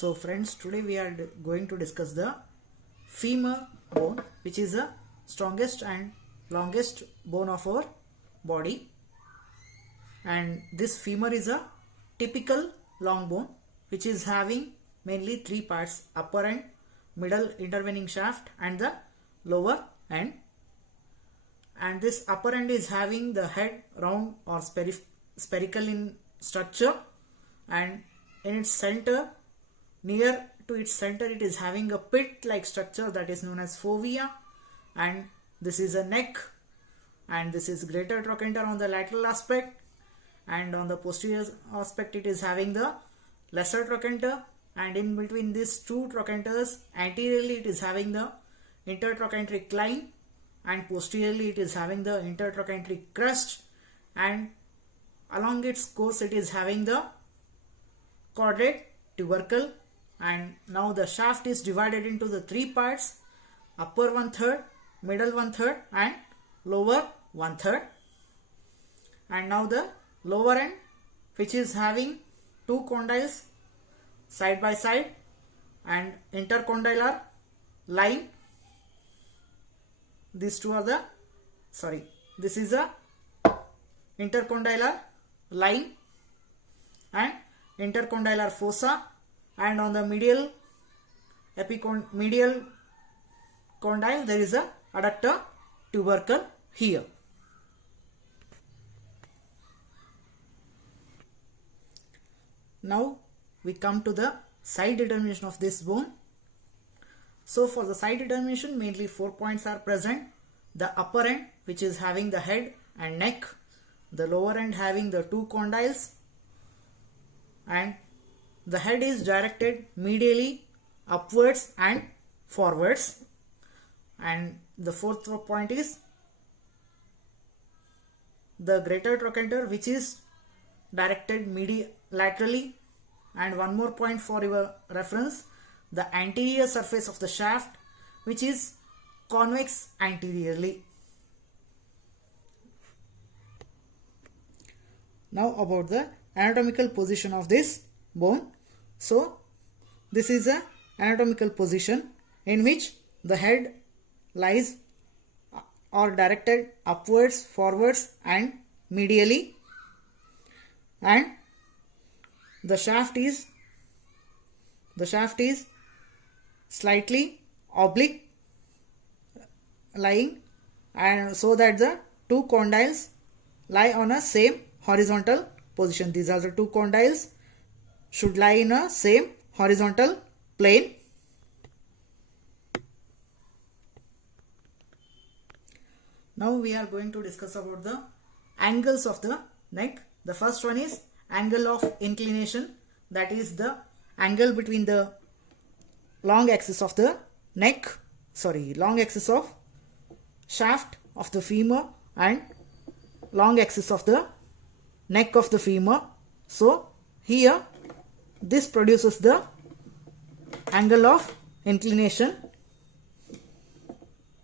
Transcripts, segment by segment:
So friends, today we are going to discuss the femur bone, which is the strongest and longest bone of our body. And this femur is a typical long bone which is having mainly three parts: upper end, middle intervening shaft and the lower end. And this upper end is having the head round or spherical in structure, and in its center, near to its center, it is having a pit like structure that is known as fovea. And this is a neck, and this is greater trochanter on the lateral aspect, and on the posterior aspect it is having the lesser trochanter, and in between these two trochanters anteriorly it is having the intertrochanteric line, and posteriorly it is having the intertrochanteric crest, and along its course it is having the caudate tubercle. And now the shaft is divided into the three parts: upper 1/3, middle 1/3 and lower 1/3. And now the lower end, which is having two condyles side by side and intercondylar line. These two are the, this is a intercondylar line and intercondylar fossa, and on the medial condyle there is a adductor tubercle here. Now we come to the side determination of this bone. So for the side determination, mainly 4 points are present: the upper end, which is having the head and neck; the lower end having the two condyles, and the head is directed medially upwards and forwards. And the fourth point is the greater trochanter, which is directed laterally. And one more point for your reference: the anterior surface of the shaft, which is convex anteriorly. Now about the anatomical position of this bone. So this is a anatomical position in which the head lies or directed upwards, forwards and medially, and the shaft is slightly oblique lying, and so that the two condyles lie on a same horizontal position. These are the two condyles should lie in a same horizontal plane. Now we are going to discuss about the angles of the neck. The first one is angle of inclination, that is the angle between the long axis of the long axis of shaft of the femur and long axis of the neck of the femur. So here this produces the angle of inclination,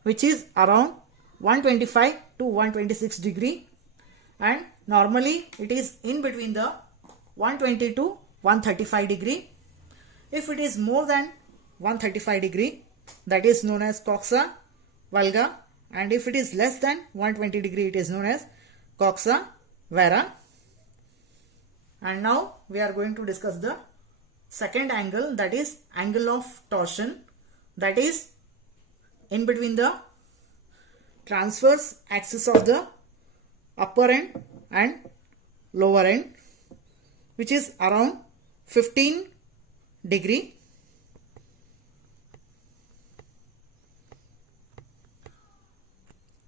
which is around 125 to 126 degree, and normally it is in between the 120 to 135 degree. If it is more than 135 degree, that is known as coxa valga, and if it is less than 120 degree, it is known as coxa vara. And now we are going to discuss the second angle, that is angle of torsion, that is in between the transverse axis of the upper end and lower end, which is around 15 degree.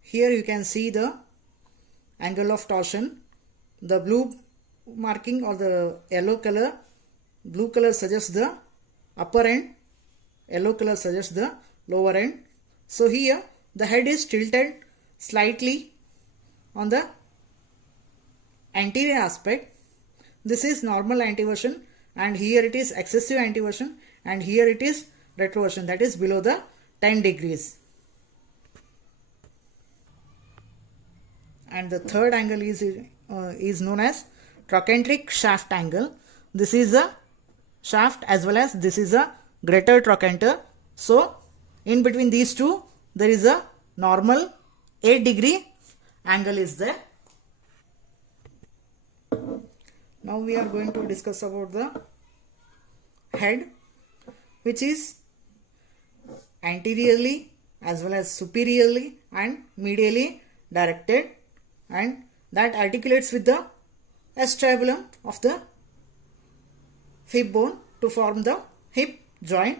Here you can see the angle of torsion. The blue marking or the blue color suggests the upper end, yellow color suggests the lower end. So here the head is tilted slightly on the anterior aspect. This is normal anteversion, and here it is excessive anteversion, and here it is retroversion, that is below the 10 degrees. And the third angle is known as trochanteric shaft angle. This is a shaft as well as this is a greater trochanter. So in between these two there is a normal 8-degree angle is there. Now we are going to discuss about the head, which is anteriorly as well as superiorly and medially directed, and that articulates with the acetabulum of the hip bone to form the hip joint,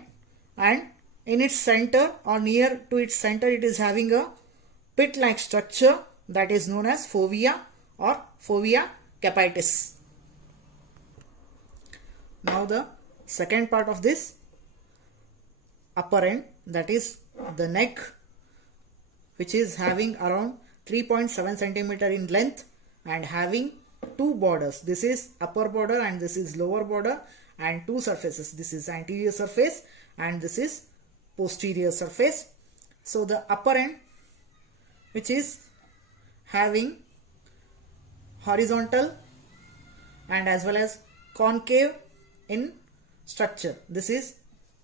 and in its center or near to its center it is having a pit-like structure that is known as fovea or fovea capitis. Now the second part of this upper end, that is the neck, which is having around 3.7 centimeter in length and having two borders. This is upper border and this is lower border, and two surfaces. This is anterior surface and this is posterior surface. So the upper end, which is having horizontal and as well as concave in structure. This is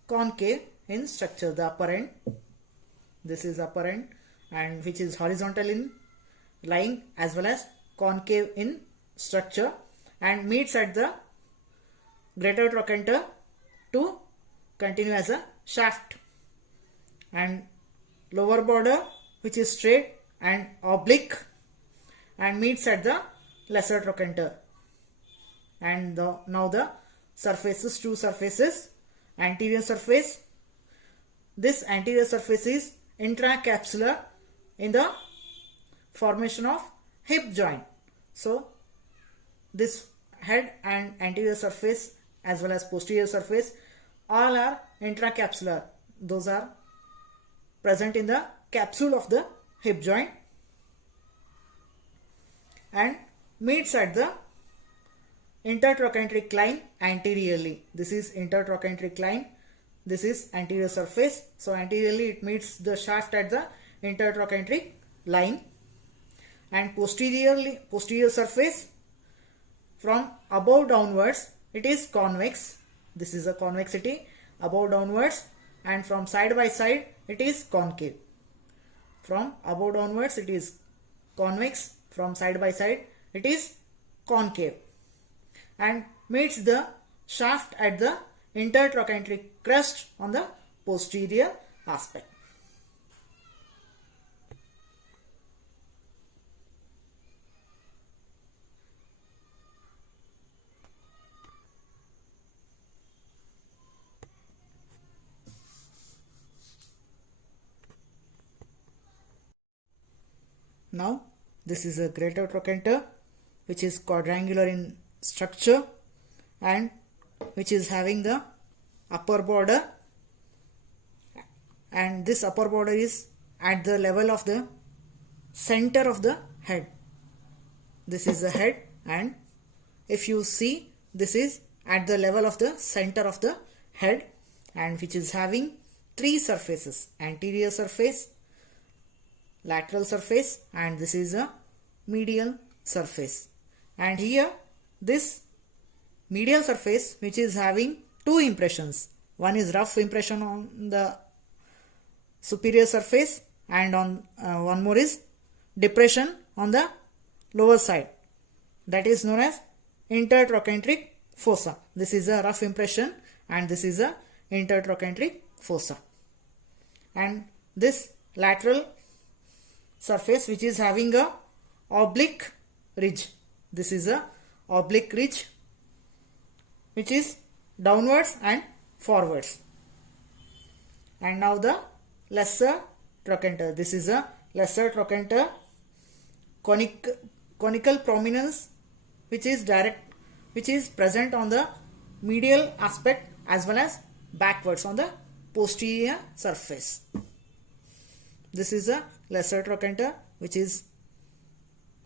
concave in structure, the upper end. This is upper end, and which is horizontal in lying as well as concave in structure, and meets at the greater trochanter to continue as a shaft, and lower border which is straight and oblique and meets at the lesser trochanter. And now the surfaces, two surfaces, anterior surface. This anterior surface is intracapsular in the formation of hip joint. So this head and anterior surface as well as posterior surface all are intracapsular. Those are present in the capsule of the hip joint and meets at the intertrochanteric line anteriorly. This is intertrochanteric line. This is anterior surface. So anteriorly it meets the shaft at the intertrochanteric line, and posterior surface from above downwards it is convex. This is a convexity above downwards, and from side by side it is concave. From above downwards it is convex, from side by side it is concave, and meets the shaft at the intertrochanteric crest on the posterior aspect. Now this is a greater trochanter which is quadrangular in structure and which is having the upper border, and this upper border is at the level of the center of the head. This is the head, and if you see, this is at the level of the center of the head, and which is having three surfaces: anterior surface, lateral surface, and this is a medial surface. And here this medial surface which is having two impressions. One is rough impression on the superior surface, and on one more is depression on the lower side, that is known as intertrochanteric fossa. This is a rough impression and this is a intertrochanteric fossa. And this lateral surface which is having a oblique ridge. This is a oblique ridge which is downwards and forwards. And now the lesser trochanter. This is a lesser trochanter, conical prominence which is present on the medial aspect as well as backwards on the posterior surface. This is a lesser trochanter which is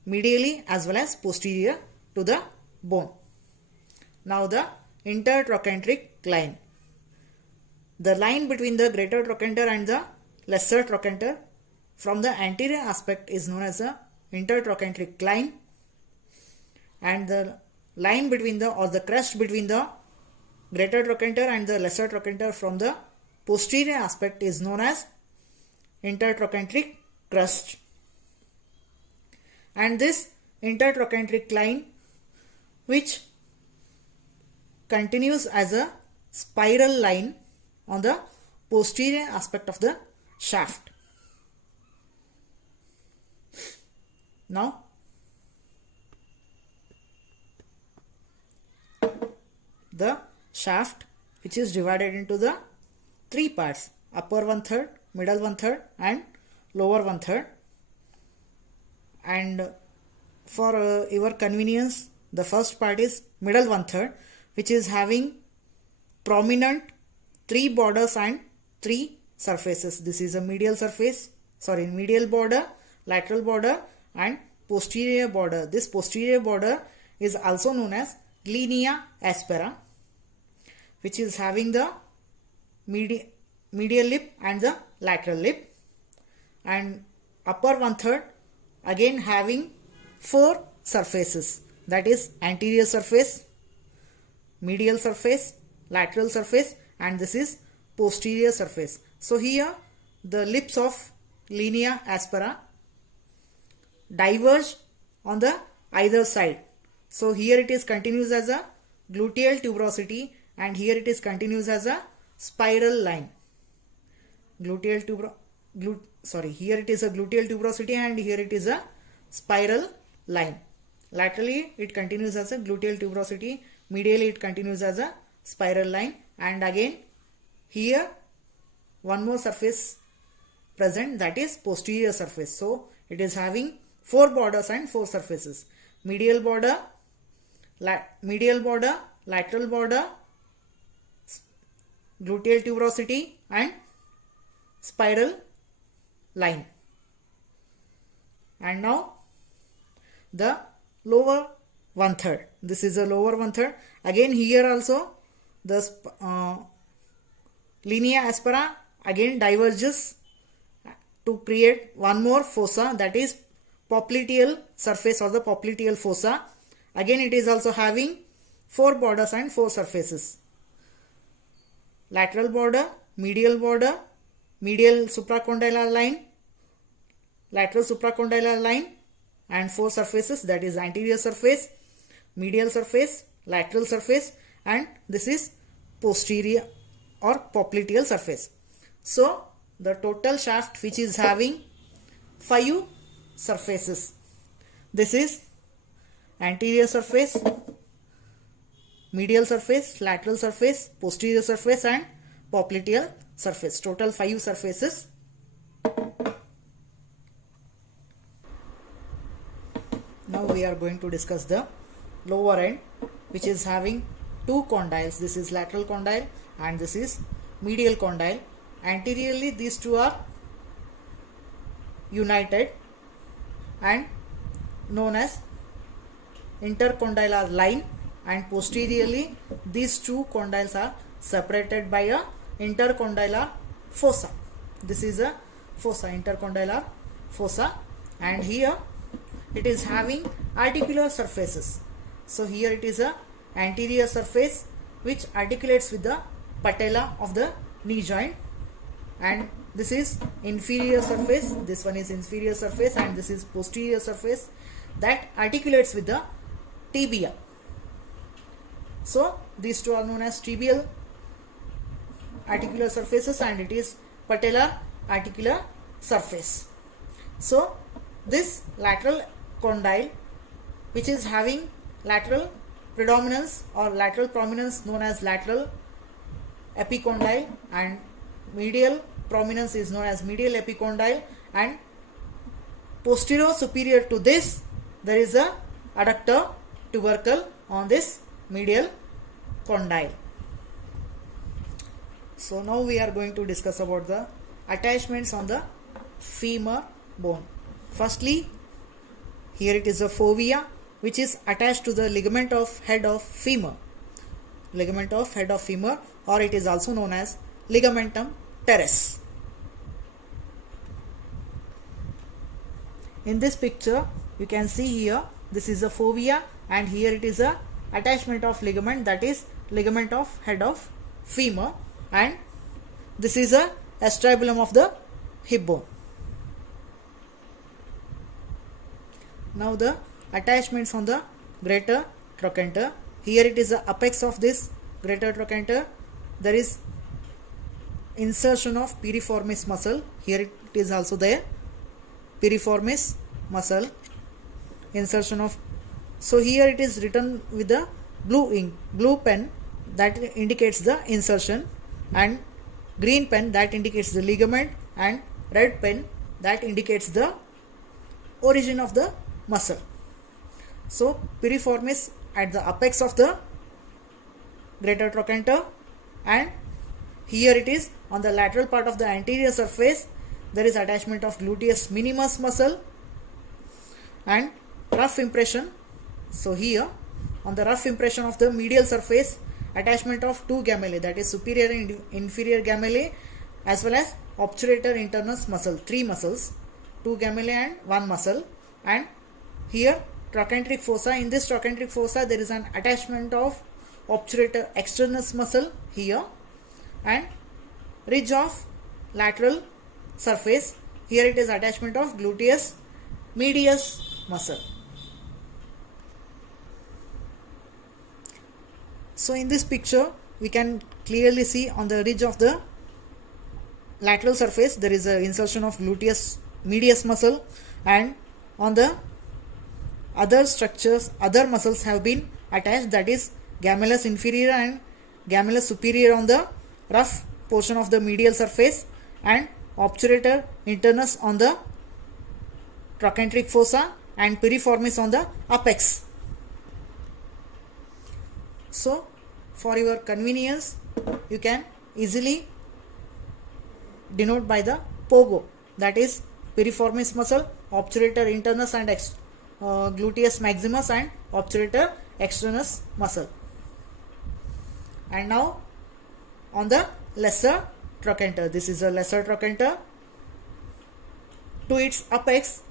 medially as well as posterior to the bone. Now the intertrochanteric line. The line between the greater trochanter and the lesser trochanter from the anterior aspect is known as the intertrochanteric line, and the line between the, or the crest between the greater trochanter and the lesser trochanter from the posterior aspect is known as intertrochanteric crust. And this intertrochanteric line, which continues as a spiral line on the posterior aspect of the shaft. Now, the shaft, which is divided into the three parts: upper 1/3, middle 1/3 and lower 1/3. And for your convenience, the first part is middle 1/3, which is having prominent three borders and three surfaces. This is a medial border, lateral border and posterior border. This posterior border is also known as linea aspera, which is having the medial lip and the lateral lip. And upper 1/3 again having four surfaces, that is anterior surface, medial surface, lateral surface, and this is posterior surface. So here the lips of linea aspera diverge on the either side. So here it is continues as a gluteal tuberosity and here it is continues as a spiral line. Here it is a gluteal tuberosity and here it is a spiral line. Laterally it continues as a gluteal tuberosity, medially it continues as a spiral line, and again here one more surface present, that is posterior surface. So it is having four borders and four surfaces: medial border, lateral border, gluteal tuberosity and spiral line. And now the lower 1/3. This is a lower 1/3. Again here also the linea aspera again diverges to create one more fossa, that is popliteal surface or the popliteal fossa. Again it is also having four borders and four surfaces: lateral border, medial supracondylar line, lateral supracondylar line, and four surfaces, that is anterior surface, medial surface, lateral surface, and this is posterior or popliteal surface. So the total shaft, which is having 5 surfaces. This is anterior surface, medial surface, lateral surface, posterior surface and popliteal surface. Total 5 surfaces. Now we are going to discuss the lower end, which is having 2 condyles. This is lateral condyle and this is medial condyle. Anteriorly these two are united and known as intercondylar line, and posteriorly these two condyles are separated by a intercondylar fossa. This is a fossa, intercondylar fossa, and here it is having articular surfaces. So here it is a anterior surface which articulates with the patella of the knee joint, and this is inferior surface. This one is inferior surface and this is posterior surface that articulates with the tibia. So these two are known as tibial articular surfaces and it is patellar articular surface. So this lateral condyle, which is having lateral predominance or lateral prominence known as lateral epicondyle, and medial prominence is known as medial epicondyle, and posterior superior to this there is a adductor tubercle on this medial condyle. So now we are going to discuss about the attachments on the femur bone. Firstly, here it is a fovea which is attached to the ligament of head of femur. Ligament of head of femur, or it is also known as ligamentum teres. In this picture you can see here this is a fovea and here it is a attachment of ligament, that is ligament of head of femur, and this is a acetabulum of the hip bone. Now the attachments on the greater trochanter. Here it is the apex of this greater trochanter. There is insertion of piriformis muscle. Here it is also there, piriformis muscle, insertion of. So here it is written with the blue ink, blue pen, that indicates the insertion, and green pen that indicates the ligament, and red pen that indicates the origin of the muscle. So piriformis at the apex of the greater trochanter, and here it is on the lateral part of the anterior surface. There is attachment of gluteus minimus muscle and rough impression. So here on the rough impression of the medial surface, attachment of two gamellae, that is superior and inferior gamellae, as well as obturator internus muscle, three muscles, two gamellae and one muscle. And here trochanteric fossa. In this trochanteric fossa there is an attachment of obturator externus muscle here, and ridge of lateral surface. Here it is attachment of gluteus medius muscle. So in this picture we can clearly see on the ridge of the lateral surface there is a insertion of gluteus medius muscle, and on the other structures, other muscles have been attached, that is gemellus inferior and gemellus superior on the rough portion of the medial surface, and obturator internus on the trochanteric fossa, and piriformis on the apex. So for your convenience you can easily denote by the POGO, that is piriformis muscle, obturator internus and gluteus maximus, and obturator externus muscle. And now on the lesser trochanter, this is a lesser trochanter. To its apex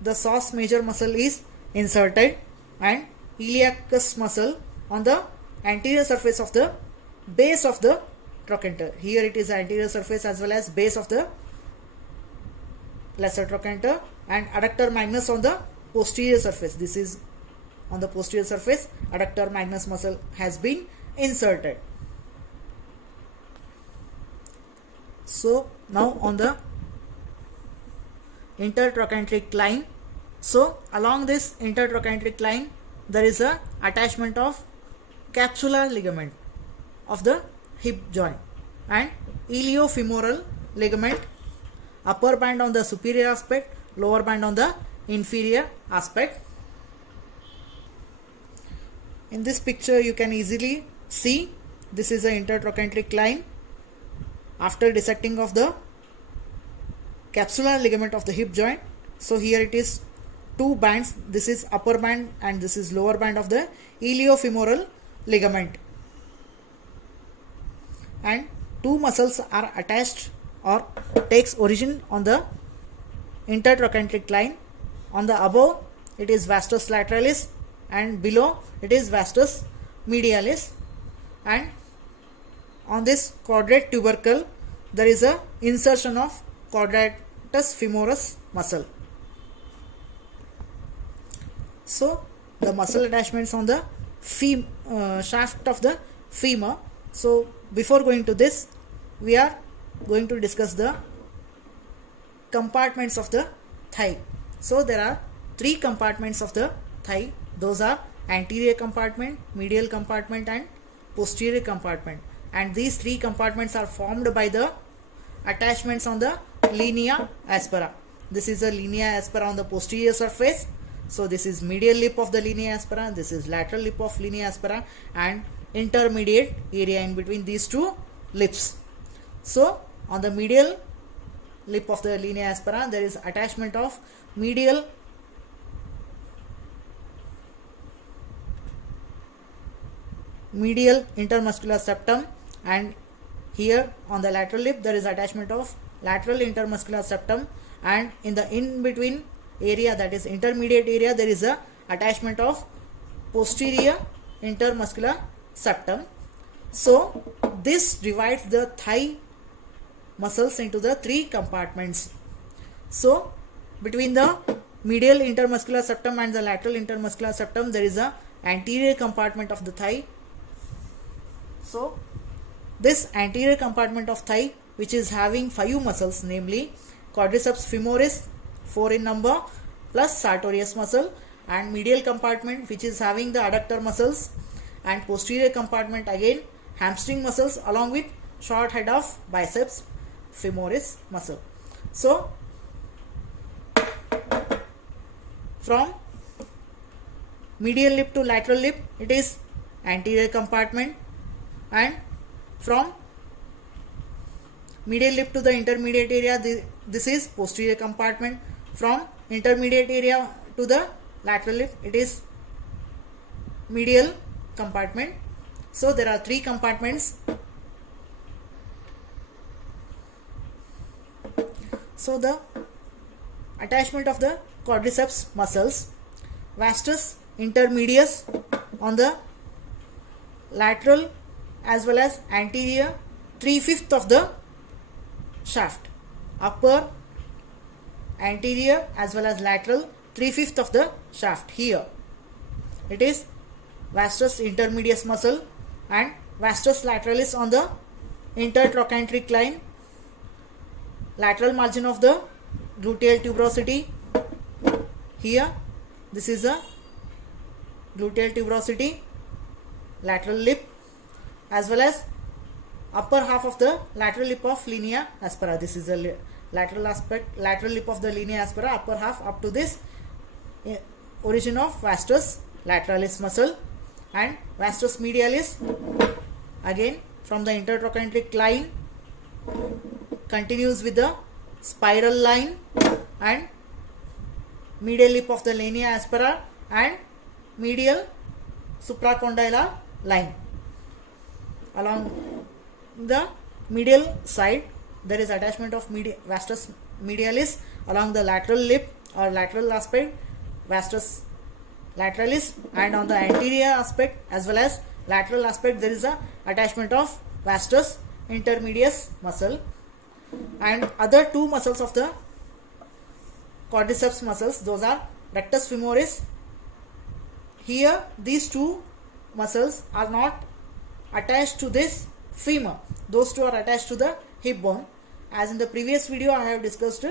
the psoas major muscle is inserted, and iliacus muscle on the anterior surface of the base of the trochanter. Here it is anterior surface as well as base of the lesser trochanter, and adductor magnus on the posterior surface. This is on the posterior surface, adductor magnus muscle has been inserted. So now on the intertrochanteric line. So along this intertrochanteric line there is a attachment of capsular ligament of the hip joint and iliofemoral ligament, upper band on the superior aspect, lower band on the inferior aspect. In this picture you can easily see this is the intertrochanteric line after dissecting of the capsular ligament of the hip joint. So here it is two bands, this is upper band and this is lower band of the iliofemoral ligament, and two muscles are attached or takes origin on the intertrochanteric line. On the above it is vastus lateralis and below it is vastus medialis, and on this quadrate tubercle there is a insertion of quadratus femoris muscle. So the muscle attachments on the shaft of the femur. So before going to this we are going to discuss the compartments of the thigh. So there are three compartments of the thigh. Those are anterior compartment, medial compartment and posterior compartment, and these three compartments are formed by the attachments on the linea aspera. This is a linea aspera on the posterior surface. So this is medial lip of the linea aspera, this is lateral lip of linea aspera, and intermediate area in between these two lips. So on the medial lip of the linea aspera there is attachment of medial intermuscular septum, and here on the lateral lip there is attachment of lateral intermuscular septum, and in the in between area, that is intermediate area, there is a attachment of posterior intermuscular septum, So this divides the thigh muscles into the three compartments. So between the medial intermuscular septum and the lateral intermuscular septum, there is a anterior compartment of the thigh. So this anterior compartment of thigh, which is having 5 muscles, namely quadriceps femoris, 4 in number, plus sartorius muscle, and medial compartment which is having the adductor muscles, and posterior compartment again hamstring muscles along with short head of biceps femoris muscle. So from medial lip to lateral lip, it is anterior compartment, and from medial lip to the intermediate area, this is posterior compartment. From intermediate area to the lateral lip, it is medial compartment. So there are 3 compartments. So the attachment of the quadriceps muscles: vastus intermedius on the lateral as well as anterior 3/5 of the shaft, upper, anterior as well as lateral 3/5 of the shaft. Here it is vastus intermedius muscle and vastus lateralis on the intertrochanteric line, lateral margin of the gluteal tuberosity. Here this is a gluteal tuberosity, lateral lip, as well as upper half of the lateral lip of linea aspera. This is a lateral lip of the linea aspera, upper half up to this origin of vastus lateralis muscle, and vastus medialis again from the intertrochanteric line continues with the spiral line and medial lip of the linea aspera and medial supracondylar line. Along the medial side, there is attachment of vastus medialis along the lateral lip or lateral aspect, vastus lateralis, and on the anterior aspect as well as lateral aspect, there is a attachment of vastus intermedius muscle. And other 2 muscles of the quadriceps muscles, those are rectus femoris. Here these 2 muscles are not attached to this femur. Those 2 are attached to the hip bone. As in the previous video I have discussed,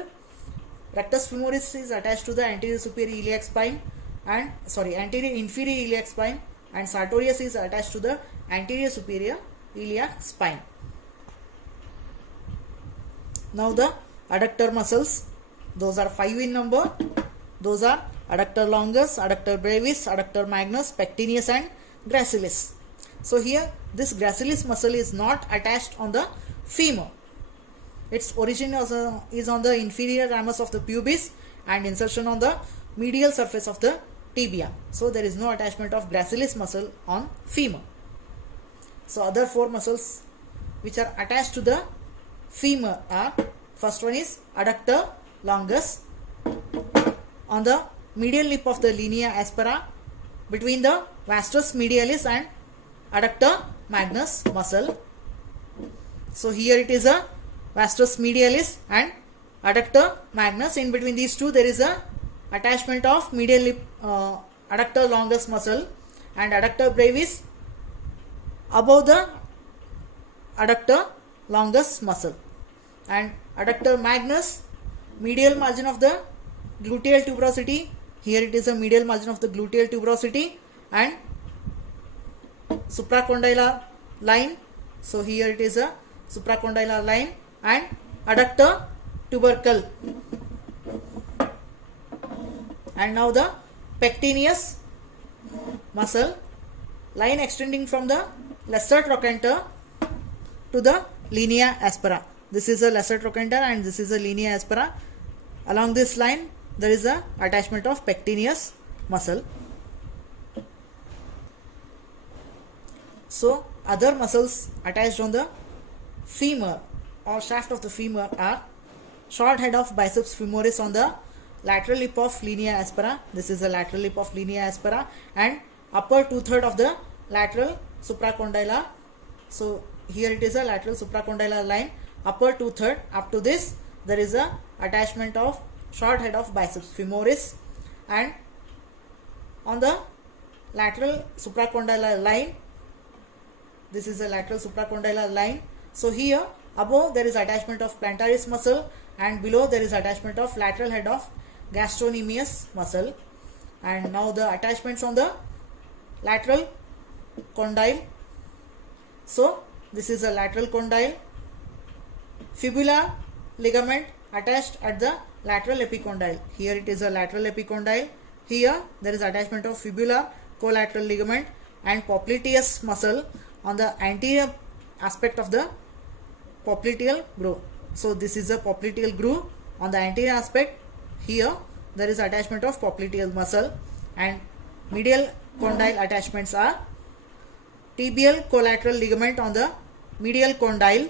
rectus femoris is attached to the anterior superior iliac spine and anterior inferior iliac spine, and sartorius is attached to the anterior superior iliac spine. Now the adductor muscles, those are 5 in number. Those are adductor longus, adductor brevis, adductor magnus, pectineus and gracilis. So here this gracilis muscle is not attached on the femur. Its origin is on the inferior ramus of the pubis and insertion on the medial surface of the tibia. So there is no attachment of gracilis muscle on femur. So other 4 muscles which are attached to the femur are: first one is adductor longus on the medial lip of the linea aspera between the vastus medialis and adductor magnus muscle. So here it is a vastus medialis and adductor magnus. In between these 2 there is a attachment of medial lip adductor longus muscle and adductor brevis above the adductor longus muscle, and adductor magnus medial margin of the gluteal tuberosity. Here it is a medial margin of the gluteal tuberosity and supracondylar line. So here it is a supracondylar line and adductor tubercle. And now the pectineus muscle, line extending from the lesser trochanter to the linea aspera. This is a lesser trochanter and this is a linea aspera. Along this line there is a attachment of pectineus muscle. So other muscles attached on the femur or shaft of the femur are short head of biceps femoris on the lateral lip of linea aspera. This is the lateral lip of linea aspera, and upper 2/3 of the lateral supracondylar So here it is a lateral supracondylar line, upper 2/3. Up to this there is a attachment of short head of biceps femoris, and on the lateral supracondylar line, this is a lateral supracondylar line. So here above there is attachment of plantaris muscle, and below there is attachment of lateral head of gastrocnemius muscle. And now the attachments on the lateral condyle. So this is a lateral condyle, fibula ligament attached at the lateral epicondyle. Here it is a lateral epicondyle. Here there is attachment of fibula, collateral ligament and popliteus muscle on the anterior aspect of the popliteal groove. So this is a popliteal groove on the anterior aspect. Here there is attachment of popliteal muscle, and medial condyle attachments are tibial collateral ligament on the medial condyle,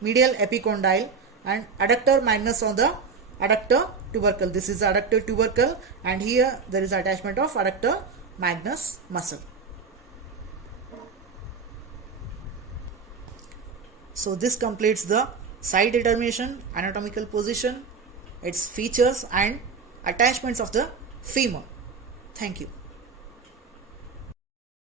medial epicondyle, and adductor magnus on the adductor tubercle. This is the adductor tubercle, and here there is attachment of adductor magnus muscle. So this completes the site determination, anatomical position, its features and attachments of the femur. Thank you.